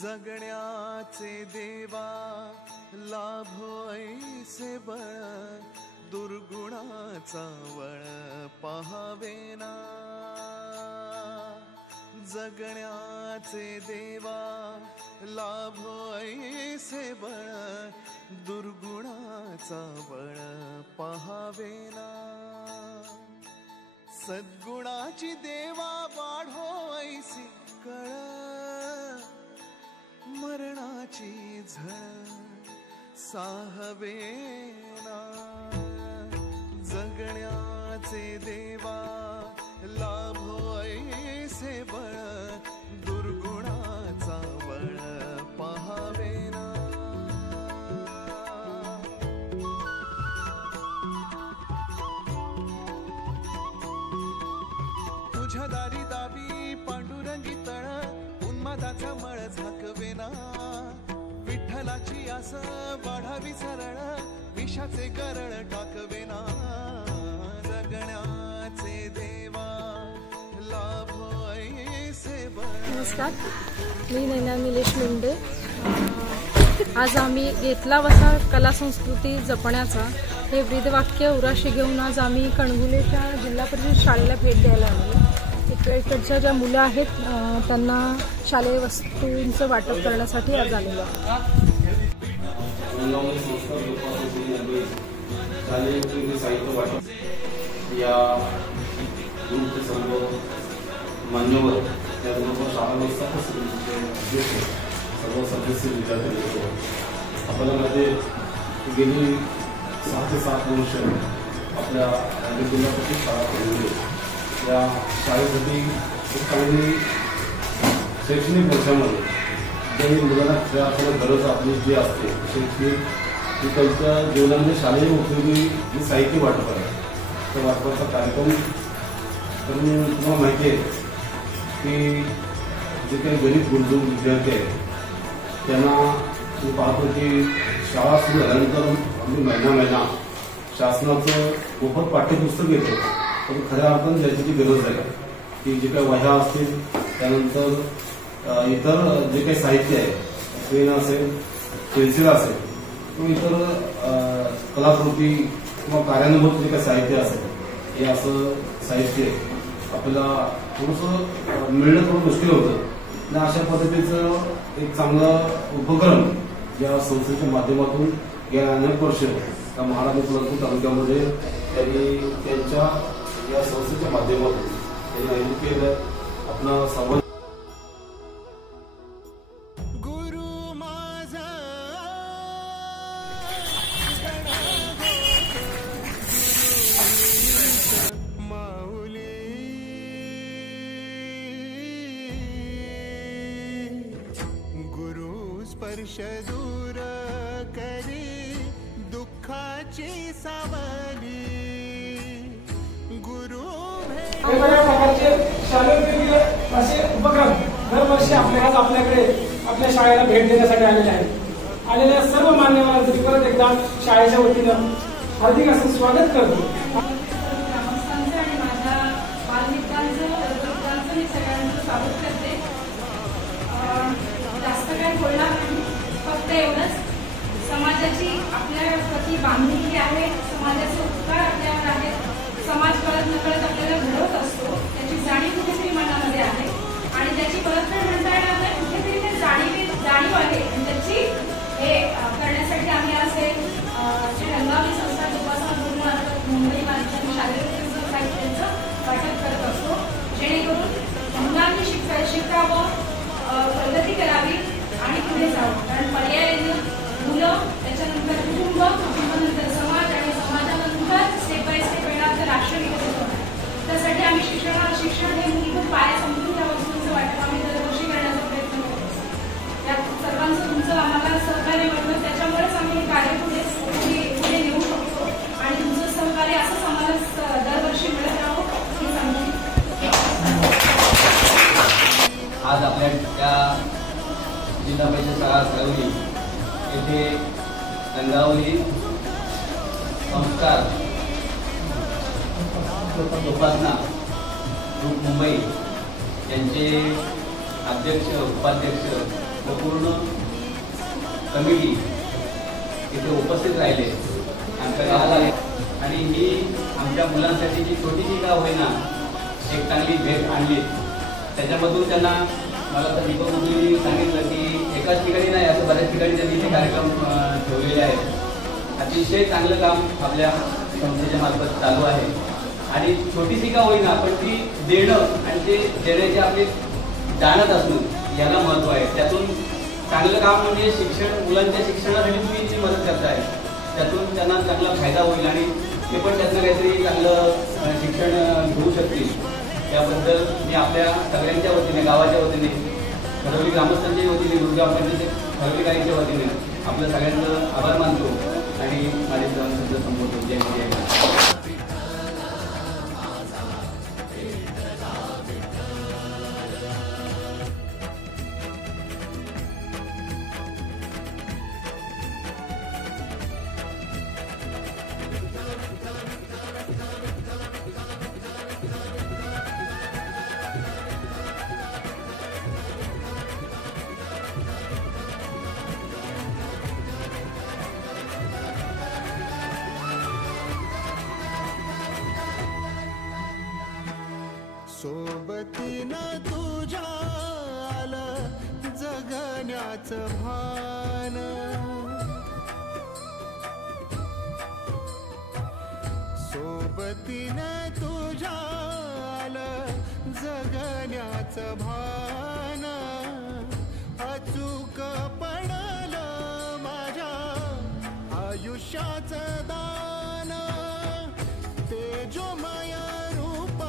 जगण्याचे देवा लाभो ऐसे बळ दुर्गुणाचा वळ पाहावेना जगण्याचे देवा लाभो ऐसे बळ दुर्गुणाचा बळ पाहावेना सद्गुणाची देवा वाढो ऐसी कळ मरणाची झळ साहवेना जगण्याचे देवा लाभो ऐसे बळ दुर्गुणाचा बळ पाहावेना तुझ्या दारी दावी पांडुरंगी तळ उन्मादाचा मळ झाकवेना विठ्ठलाची आस वाढावी सरळ विषाचे गरळ टाकवेना जगण्याचे देवा लाभो ऐसे बळ। नमस्कार, मी नैना निलेश मुंडे। आज आम्ही घेतला वसा कला संस्कृती जपण्याचा हे ब्रीदवाक्य उराशी घेऊन आज आम्ही कणगुलेच्या जिल्हा परिषद शाळेला भेट द्यायला आलो। इकडच्या ज्या मुलं आहेत त्यांना शालेय वस्तूंचं वाटप करण्यासाठी आज आलेलो आहोत। या ग्रुपचे सर्व मान्यवर त्याचबरोबर शाळा व्यवस्थापक सर्व सदस्य विद्यार्थी आपल्यामध्ये गेली 6 ते 7 वर्ष आपल्या जिल्हा परिषद शाळा केलेली या शाळेसाठी चांगली शैक्षणिक वर्षामध्ये ज्या मुलांना खेळाची गरज आपली जी असते शैक्षणिक ती त्यांच्या जीवनामध्ये शालेय उपयोगी जी साहित्य वाटप आहे त्या वाटपाचा कार्यक्रम करून तुम्हाला माहिती आहे की जे काही गरीब गुंतवणूक विद्यार्थी आहेत त्यांना मी पाहतो की शाळा सुरू झाल्यानंतर आम्ही महिना शासनाचं मोफत पाठ्यपुस्तक येतं पण खऱ्या अर्थानं त्याची गरज आहे की जे काही वह्या असतील त्यानंतर इतर जे काही साहित्य आहे पेन असेल पेन्सिल असेल किंवा इतर कलाकृती किंवा कार्यानुभूत जे काही साहित्य असेल हे असं साहित्य आपल्याला थोडंसं मिळणं थोडं मुश्किल होतं आणि अशा पद्धतीचं एक चांगलं उपक्रम या संस्थेच्या माध्यमातून गेल्या अनेक वर्ष त्या महाराणी सोलापूर तालुक्यामध्ये त्यांनी त्यांच्या या संस्थेच्या माध्यमातून त्यांनी आयोजित केलं आपला संवाद स्पर्श दूर करी दुःखाची सावली गुरु वेगवेगळ्या प्रकारचे शालेय असे उपक्रम दरवर्षी आपल्याकडे आपल्या शाळेला भेट देण्यासाठी आलेले आहेत। आलेल्या सर्व मान्यवरांचे परत एकदा शाळेच्या वतीनं हार्दिक असं स्वागत करतो। फक्त एवढंच समाजाची आपल्या प्रति बांधिलकी आहे, समाजाचे उपकार आपल्यावर आहे, समाज कळत नकळत आपल्याला घडवत असतो त्याची जाणीव कुठेतरी मनामध्ये आहे आणि त्याची परतफेड म्हणता येणार नाही कुठेतरी ते जाणीव आहे आणि त्याची हे करण्यासाठी आम्ही असे जे रंगावली संस्था उपासना पूर्ण मुंबई महाराष्ट्र शालेय साहित्याचं वाटप करत असतो जेणेकरून मुलांनी शिकावं प्रगती करावी आणि पुढे जावं कारण पर्यायाने मुलं त्याच्यानंतर कुटुंबानंतर समाज आणि समाजानंतर स्टेप बाय स्टेप येणार तर राष्ट्र विकसित होणार। त्यासाठी आम्ही शिक्षण हे मूलभूत पाया समजून त्या वस्तूंचं वाटप आम्ही दरवर्षी करण्याचा प्रयत्न करतो। त्या सर्वांचं तुमचं आम्हाला सहकार्य मिळतं त्याच्यामुळेच आम्ही हे कार्य पुढे नेऊ शकतो आणि तुमचं सहकार्य असंच आम्हाला दरवर्षी मिळत राहावं ही सांगून आज आपल्या त्या जिल्हा परिषद शाळा कळवली येथे रंगावली संस्कार उपासना ग्रुप मुंबई यांचे अध्यक्ष उपाध्यक्ष व पूर्ण कमिटी इथे उपस्थित राहिले आमच्या गावाला आणि ही आमच्या मुलांसाठी जी छोटीशी का होईना एक चांगली भेट आणली. त्याच्यामधून त्यांना मला तर दीपक मुलींनी सांगितलं की एकाच ठिकाणी नाही, असं बऱ्याच ठिकाणी त्यांनी ते कार्यक्रम ठेवलेले आहेत. अतिशय चांगलं काम आपल्या संस्थेच्या मार्फत चालू आहे आणि छोटीशी का होईना पण ती देणं आणि ते देण्याचे आपले जाणत असणं याला महत्त्व आहे. त्यातून चांगलं काम म्हणजे शिक्षण, मुलांच्या शिक्षणासाठी तुम्ही जी मदत करताय त्यातून त्यांना चांगला फायदा होईल आणि ते पण त्यातनं काहीतरी चांगलं शिक्षण घेऊ शकतील. त्याबद्दल मी आपल्या सगळ्यांच्या वतीने, गावाच्या वतीने, खरवली ग्रामस्थांच्या वतीने, दुर्गा पंचायत खरवली गाईच्या वतीने आपल्या सगळ्यांचं आभार मानतो आणि माझे शब्द संबोधतो. जय जय. सोबतीनं तुझ्या आलं जगण्याचं भान, सोबतीनं तुझ्या आलं जगण्याचं भान, अचूक पडलं माझ्या आयुष्याचं दान, तेजोमय रूप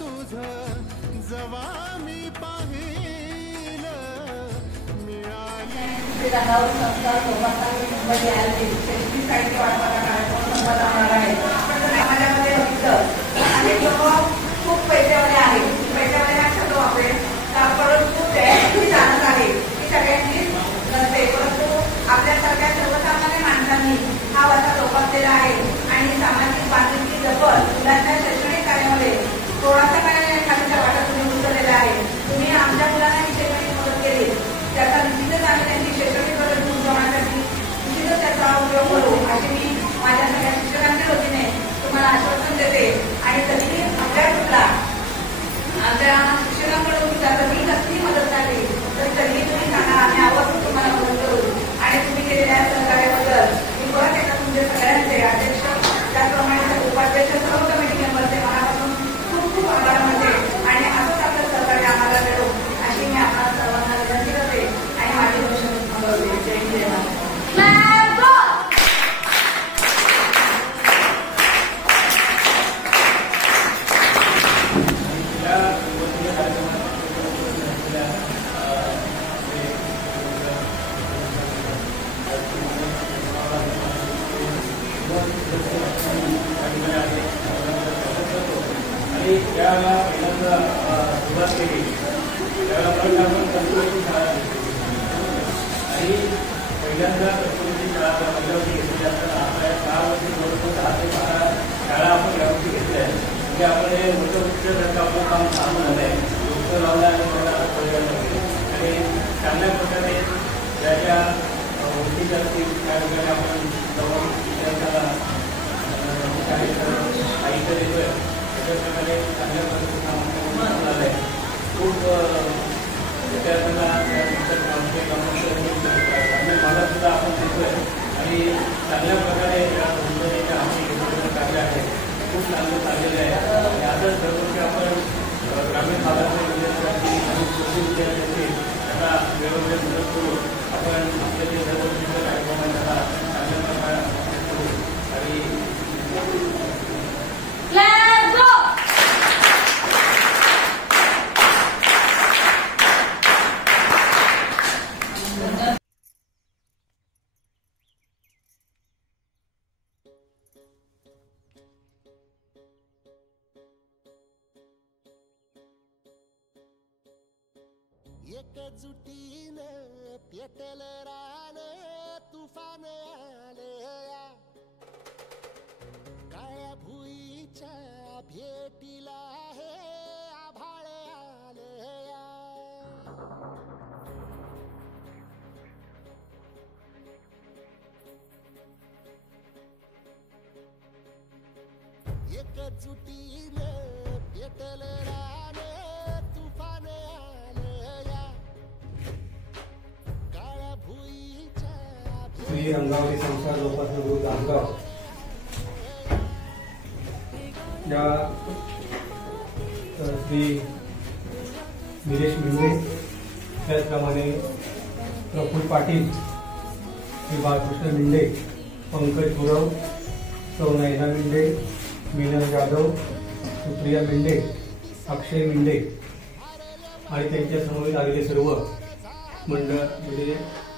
तुझं जवा मी पाहिलं मिळाली. रंगावर संस्कार सोबत आले शेतीसाठी वाटणारा कार्यक्रम संपत राहणार आहे. आपण समाजामध्ये बघितलं आणि लोक खूप पैसेवाले आहेत, पैसेवाले लक्षात वापरेल परंतु त्याची जाणत आहे की सगळ्यांची नसते, परंतु आपल्यासारख्या सर्वसामान्य माणसांनी हा वाटा जोपासलेला आहे आणि सामाजिक बांधिलकी जपत मुलांच्या शैक्षणिक कार्यामध्ये थोडासा काय एखाद्या वाटा तुम्ही उचललेला आहे. तुम्ही आमच्या मुलांना शैक्षणिक मदत केली, त्याचा निश्चितच आम्ही त्यांची शैक्षणिक गरज उंचावण्यासाठी निश्चितच त्याचा उपयोग करू अशी मी माझ्या सगळ्या शिक्षकांच्या वतीने तुम्हाला आश्वासन देते. आणि तरी आपल्या कुठला आमच्या शिक्षकांकडून कधी कसली मदत झाली तर तरीही तुम्ही सांगा, आम्ही आवर्जून तुम्हाला मदत करू. आणि तुम्ही केलेल्या सहकार्याबद्दल मी परत एकदा तुमचे सगळ्यांचे अध्यक्ष त्याचप्रमाणे उपाध्यक्ष सर्व कमिटी मेंबरचे मनापासून खूप खूप आभार मानते आणि असंच आपलं सहकार्य आम्हाला मिळो अशी मी आपल्या सर्वांना विनंती करते आणि माझे भाषण थांबवते. जय जय. आणि ज्यावेळेला पहिल्यांदा सुरुवात केली त्यावेळेला पहिला आपण कंट्रोलची शाळा आणि पहिल्यांदा कंट्रोलची शाळा पहिल्यावरती घेतली असताना आपल्या 6 वर्षी जवळपास 10 ते 12 शाळा आपण यावर्षी घेतल्या आहेत. म्हणजे आपण हे मोठं आपलं काम चालू झालं आहे, डोकं लावलं आणि त्याला परिणाम केले आणि चांगल्या प्रकारे ज्या ज्या गोष्टीच्या असतील त्या ठिकाणी आपण जाऊन विद्यार्थ्याला साहित्य देतोय त्याच्या प्रकारे चांगल्या पद्धतीचं काम झालं आहे. खूप विद्यार्थ्यांना चांगल्या भागात सुद्धा आपण देतोय आणि चांगल्या प्रकारे या संस्थेच्या हाती घेतलेलं कार्य आहे खूप चांगलं चाललेलं आहे. आणि आजच ठरवून की आपण ग्रामीण भागातल्या विद्यार्थ्यांची आणि कृषी विद्यार्थ्यांची त्यांना वेळोवेळी मदत करू. आपण आपले जे सर्व कार्यक्रम आहे त्याला चांगल्या प्रकारे करू आणि एकजुटीनं पेटल रान तुफान आलया, काळ्या भुईच्या भेटीला. एकजुटीने पेटलं रान तुफान आलं या काळ्या भुईच्या श्री रंगावली संस्था जोपासना गृह दासगाव या श्री निलेश मिंदे, त्याचप्रमाणे प्रफुल्ल पाटील, श्री बाळकृष्ण मिंदे, पंकज गुरव, सौ नयना मिंदे, मीनल जाधव, सुप्रिया मिंदे, अक्षय मिंदे आणि त्यांच्या समवेत आलेले सर्व मंडळ म्हणजे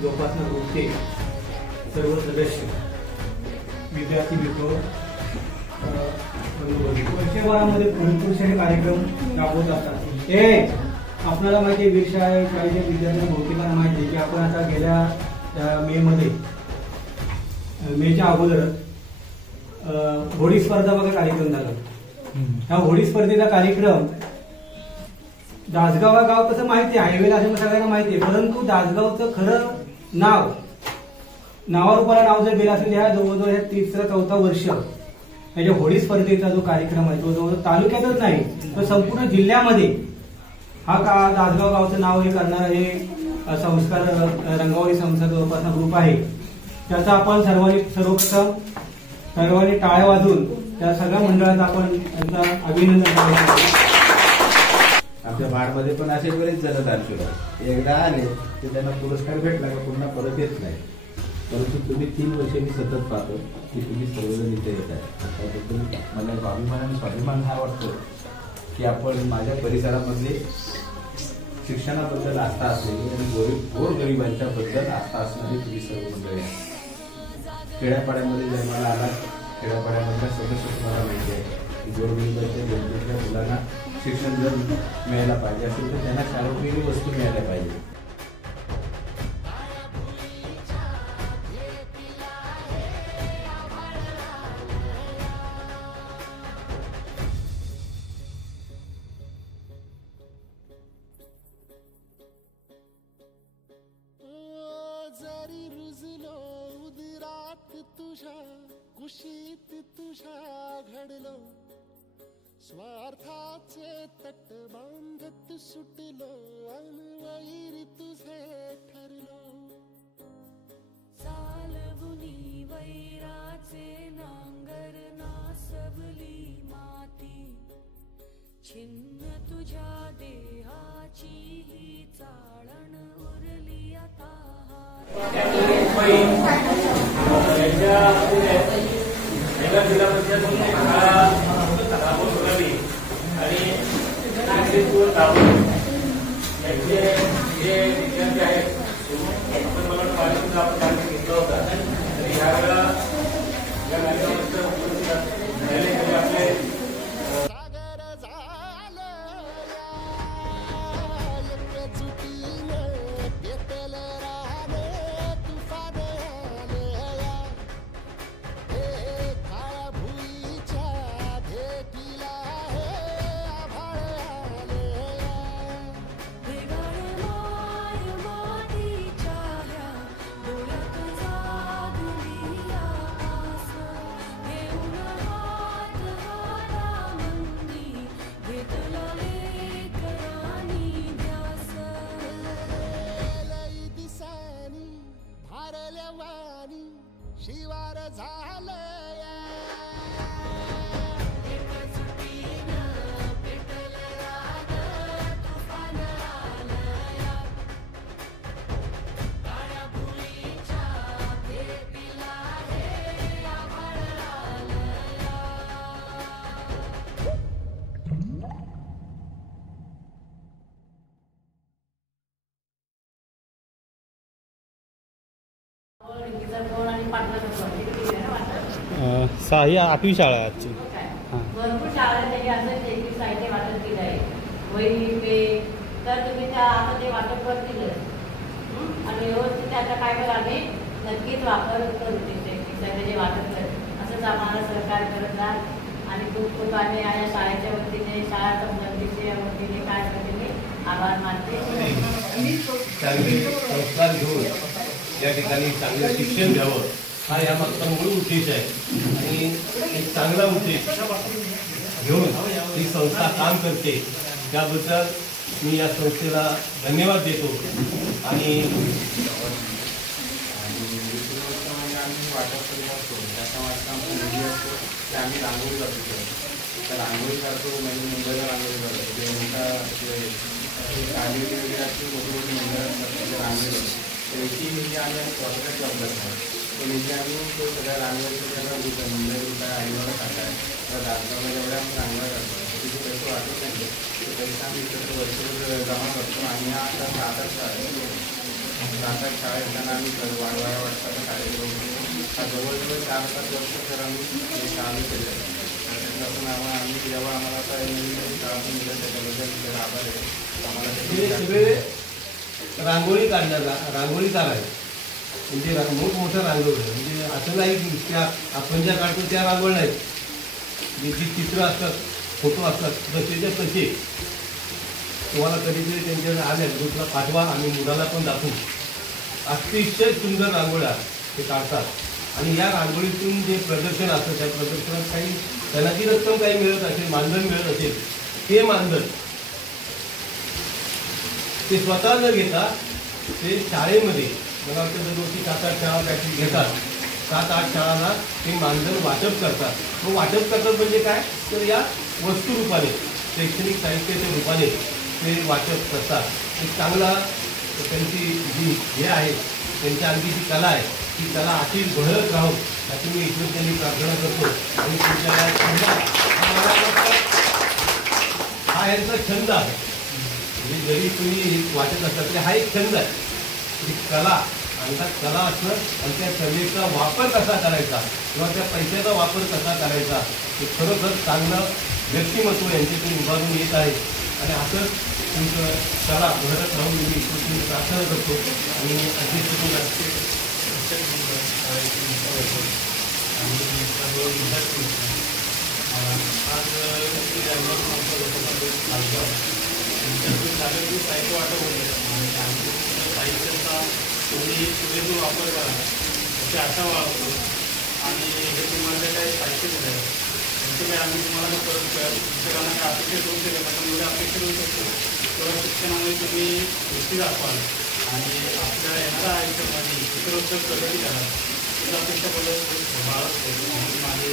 जोपासना ग्रुपचे सर्व सदस्य, विद्यार्थी मित्र, वर्षभरामध्ये पुरुषाचे कार्यक्रम राबवत असतात. आपल्याला माहिती आहे वीर शाळेच्या विद्यार्थ्यांना बहुतेकांना माहिती आहे की आपण आता गेल्या मेच्या अगोदर होडी स्पर्धा बघा कार्यक्रम झाला. ह्या होडी स्पर्धेचा कार्यक्रम दासगाव गाव तसं माहिती आहे, हायवेला असं सगळ्यांना माहिती आहे, परंतु दासगावचं खरं नावारूपाला नाव जर गेलं असेल ह्या जवळजवळ 3-4 वर्ष म्हणजे होडी स्पर्धेचा जो कार्यक्रम आहे तो जवळ तालुक्यातच नाही तर संपूर्ण जिल्ह्यामध्ये हा दासगाव गावचं नाव हे करणारा हे संस्कार रंगावली संस्था जोपासना ग्रुप आहे. त्याचा आपण सर्वांनी टाळ्या वाजवून त्या सगळ्या मंडळाचं आपण त्यांचं अभिनंदन करायचं. आमच्या बाळमध्ये पण असे बरेच जण दाखवले, एकदा आले ते त्यांना पुरस्कार भेटला का पुन्हा परत येत नाही. परंतु तुम्ही 3 वर्ष मी सतत पाहतो की तुम्ही सर्वजण इथे येत आहे. त्याबद्दल मला अभिमान आणि स्वाभिमान हा वाटतो की आपण माझ्या परिसरामध्ये शिक्षणाबद्दल आस्था असलेली आणि गोरगरिबांच्या बद्दल आस्था असणारी तुम्ही सर्व मंडळी आहे. खेड्यापाड्यामध्ये जन्माला आला, खेड्यापाड्यामधल्या सदस्य तुम्हाला माहिती आहे की गोरगरिबांच्या जनतेच्या मुलांना शिक्षण जर मिळायला पाहिजे असेल तर त्यांना शाळेत वस्तू मिळायला पाहिजे. जरी रुजलो उदरात तुझ्या कुशीत तुझ्या घडलो स्वार्थाचे तट बांधत सुटलो अनवैर तुझे ठरलो चालवुनी वैराचे नांगर नासवली माती छिन्न तुझ्या देहाची ही चाळण उरली आता शिवार झालं ही 8वी शाळा आहे आजची. भरपूर शाळांनी असं टेक्निक साहित्य वाटप केलं आहे. वही पे तर तुम्ही त्या आता ते वाटप करतीलच आणि व्यवस्थित त्याचा काय करा आम्ही नक्कीच वापर करू ते टेक्निक साहित्याचे वाटप कर असंच आम्हाला सहकार्य करत राहा आणि खूप आम्ही या शाळेच्या वतीने शाळा संबंधीच्या वतीने काय करते आभार मानते. चांगले संस्कार घेऊन या ठिकाणी चांगलं शिक्षण घ्यावं हा यामागचा मूळ उद्देश आहे आणि एक चांगला उद्देश घेऊन ही संस्था काम करते त्याबद्दल मी या संस्थेला धन्यवाद देतो. आणि आम्ही रांगोळी करतो तर रांगोळी करतो म्हणजे मुंबईला रांगोळी करतो ते मोठा काली वगैरे असते मोठी मोठी मंडळ असतात रांगोळी करतो त्याची म्हणजे आम्ही स्वतःच करत तो म्हणजे आम्ही तो सगळ्या रांगोळीचा सगळा होता मुंबई होता आईवाला टाका आहे तर दादगावला जेवढ्या आम्ही रांगोळ्या करतो तिथे पैसे वाटत नाही ते पैसे आम्ही इकडे वर्षभर जमा करतो आणि आता 7-8 शाळा येताना आम्ही वाढवाया वाटतात शाळेत जवळजवळ 4-5 वर्ष तर आम्ही चालू केलं त्याच्यापासून आम्ही जेव्हा आम्हाला आता नवीन शाळातून मिळत त्याच्याबद्दल आभार आहे आम्हाला सगळे रांगोळी काढण्याला रांगोळीकार आहे म्हणजे मोठमोठं रांगोळी म्हणजे असं नाही की त्या आपण ज्या काढतो त्या रांगोळी नाहीत जी चित्र असतात फोटो असतात जसेच्या तसे तुम्हाला कधीतरी त्यांच्या आल्या ग्रुपला पाठवा आणि मुलाला पण दाखवू. अतिशय सुंदर रांगोळ्या ते काढतात आणि या रांगोळीतून जे प्रदर्शन असतं त्या प्रदर्शनात काही धनाची रक्कम काही मिळत असेल मानधन मिळत असेल ते मानधन ते स्वतः न घेता ते शाळेमध्ये मला वाटतं दरवर्षी 7-8 शाळा काहीतरी घेतात 7-8 शाळांना ते मानधन वाटप करतात. मग वाटप करतात म्हणजे काय तर या वस्तू रूपाने शैक्षणिक साहित्याच्या रूपाने ते वाटप करतात. एक चांगला त्यांची जी हे आहे त्यांच्या आणखी जी कला आहे ती कला अशीच बहरत राहून याची मी ईश्वरचरणी प्रार्थना करतो. आणि तुमच्या हा यांचा छंद आहे म्हणजे जरी तुम्ही वाटत असता तरी हा एक छंद आहे की कला आणि त्या कला असणं आणि त्या कलेचा वापर कसा करायचा किंवा त्या पैशाचा वापर कसा करायचा हे खरोखर चांगलं व्यक्तिमत्व यांच्यातून उभारून येत आहे. आणि असंच तुमचं कला भरत राहून मी ईश्वरचरणी प्रार्थना करतो. आणि अध्यक्ष साहित्य वाटप होते आणि साहित्याचा तुम्ही पुरेपूर वापर करा अशी आशा वाटतो. आणि हे तुम्हाला काही साहित्य दिलं आहे त्यांचे काही आम्ही तुम्हाला परत शिक्षकांना काय अपेक्षा करू शकत आपण एवढ्या अपेक्षा करू शकतो तेवढ्या शिक्षणामुळे तुम्ही गोष्टी दाखवाल आणि आपल्या येणाऱ्या आयुष्यामध्ये इतरोत्तर प्रगती कराल ही अपेक्षा बदल बाळगतो. माझे